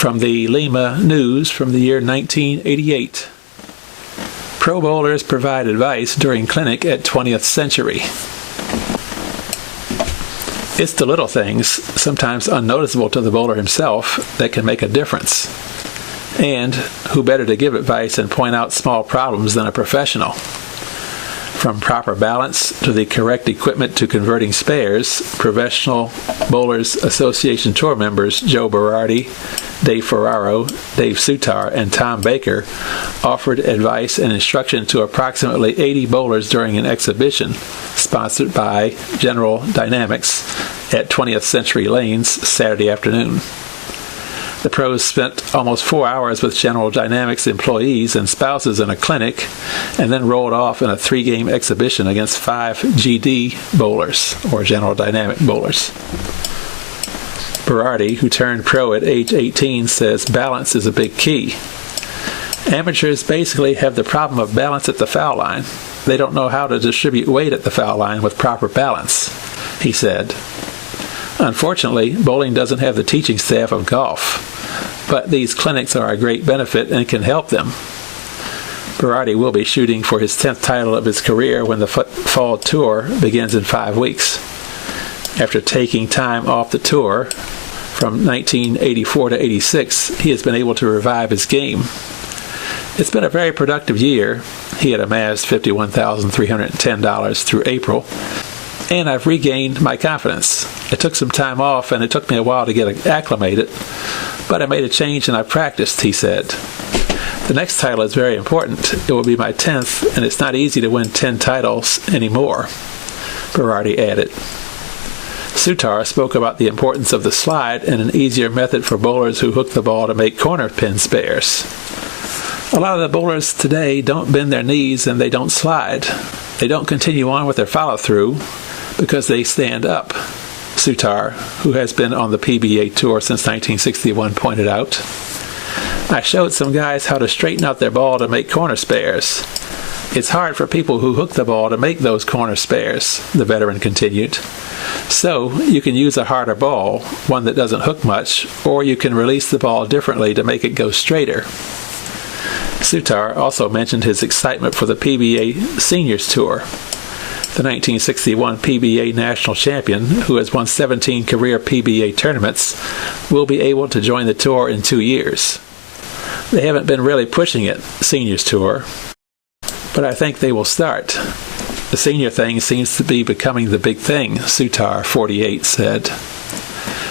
from the Lima News from the year 1988. Pro bowlers provide advice during clinic at 20th Century. It's the little things, sometimes unnoticeable to the bowler himself, that can make a difference. And who better to give advice and point out small problems than a professional? From proper balance to the correct equipment to converting spares, Professional Bowlers Association Tour members Joe Berardi, Dave Ferraro, Dave Sutar, and Tom Baker offered advice and instruction to approximately 80 bowlers during an exhibition sponsored by General Dynamics at 20th Century Lanes Saturday afternoon. The pros spent almost 4 hours with General Dynamics employees and spouses in a clinic, and then rolled off in a 3-game exhibition against 5 GD bowlers, or General Dynamic bowlers. Berardi, who turned pro at age 18, says balance is a big key. Amateurs basically have the problem of balance at the foul line. They don't know how to distribute weight at the foul line with proper balance, he said. Unfortunately, bowling doesn't have the teaching staff of golf, but these clinics are a great benefit and can help them. Berardi will be shooting for his 10th title of his career when the fall tour begins in 5 weeks. After taking time off the tour from 1984 to 86, he has been able to revive his game. It's been a very productive year. He had amassed $51,310 through April, and I've regained my confidence. It took some time off, and it took me a while to get acclimated, but I made a change and I practiced, he said. The next title is very important. It will be my 10th, and it's not easy to win 10 titles anymore, Berardi added. Sutar spoke about the importance of the slide and an easier method for bowlers who hook the ball to make corner pin spares. A lot of the bowlers today don't bend their knees and they don't slide. They don't continue on with their follow-through because they stand up, Sutar, who has been on the PBA Tour since 1961, pointed out. I showed some guys how to straighten out their ball to make corner spares. It's hard for people who hook the ball to make those corner spares, the veteran continued. So you can use a harder ball, one that doesn't hook much, or you can release the ball differently to make it go straighter. Sutar also mentioned his excitement for the PBA Seniors Tour. The 1961 PBA national champion, who has won 17 career PBA tournaments, will be able to join the tour in 2 years. They haven't been really pushing it, Seniors Tour, but I think they will start. The senior thing seems to be becoming the big thing, Sutar, 48, said.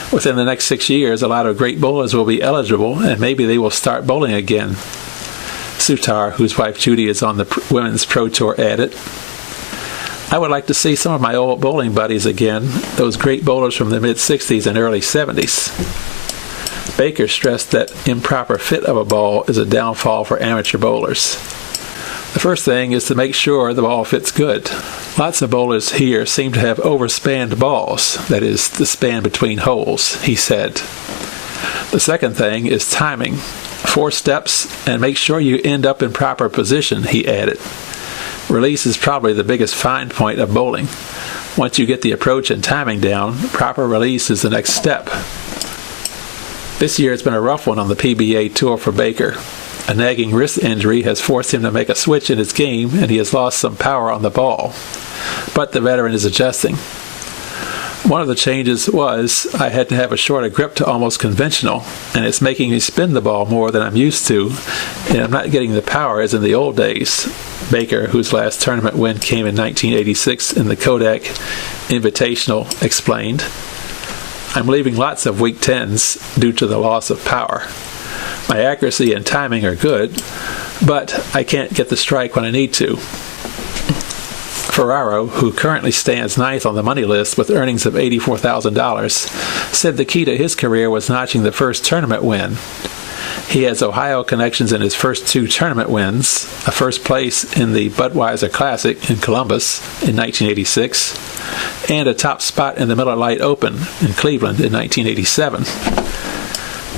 Within the next 6 years, a lot of great bowlers will be eligible, and maybe they will start bowling again. Sutar, whose wife Judy is on the Women's Pro Tour, added, I would like to see some of my old bowling buddies again, those great bowlers from the mid-60s and early 70s. Baker stressed that improper fit of a ball is a downfall for amateur bowlers. The first thing is to make sure the ball fits good. Lots of bowlers here seem to have overspanned balls, that is, the span between holes, he said. The second thing is timing. 4 steps, and make sure you end up in proper position, he added. Release is probably the biggest fine point of bowling. Once you get the approach and timing down, proper release is the next step. This year has been a rough one on the PBA Tour for Baker. A nagging wrist injury has forced him to make a switch in his game, and he has lost some power on the ball. But the veteran is adjusting. One of the changes was I had to have a shorter grip to almost conventional, and it's making me spin the ball more than I'm used to, and I'm not getting the power as in the old days. Baker, whose last tournament win came in 1986 in the Kodak Invitational, explained, I'm leaving lots of weak 10s due to the loss of power. My accuracy and timing are good, but I can't get the strike when I need to. Ferraro, who currently stands 9th on the money list with earnings of $84,000, said the key to his career was notching the first tournament win. He has Ohio connections in his first 2 tournament wins, a first place in the Budweiser Classic in Columbus in 1986, and a top spot in the Miller Lite Open in Cleveland in 1987.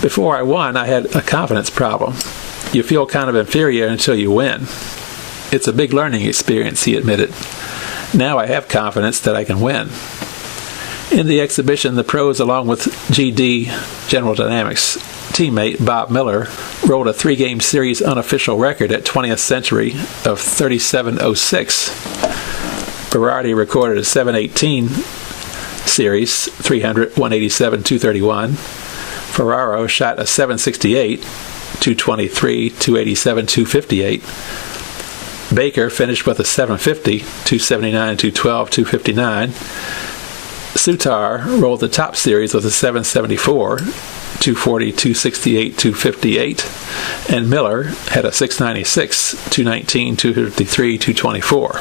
Before I won, I had a confidence problem. You feel kind of inferior until you win. It's a big learning experience, he admitted. Now I have confidence that I can win. In the exhibition, the pros, along with GD General Dynamics teammate Bob Miller, rolled a 3-game series unofficial record at 20th Century of 37.06. Berardi recorded a 718 series, 300, 187, 231. Ferraro shot a 768, 223, 287, 258. Baker finished with a 750, 279, 212, 259. Sutar rolled the top series with a 774, 240, 268, 258. And Miller had a 696, 219, 253, 224.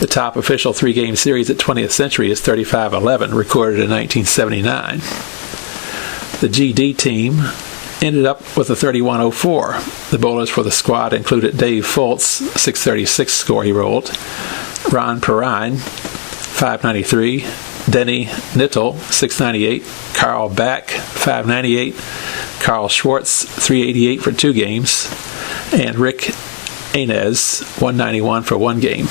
The top official 3-game series at 20th Century is 35-11, recorded in 1979. The GD team ended up with a 31-04. The bowlers for the squad included Dave Fultz, 636 score he rolled, Ron Perrine, 593, Denny Nittel, 698, Carl Back, 598, Carl Schwartz, 388 for 2 games, and Rick Inez, 191 for 1 game.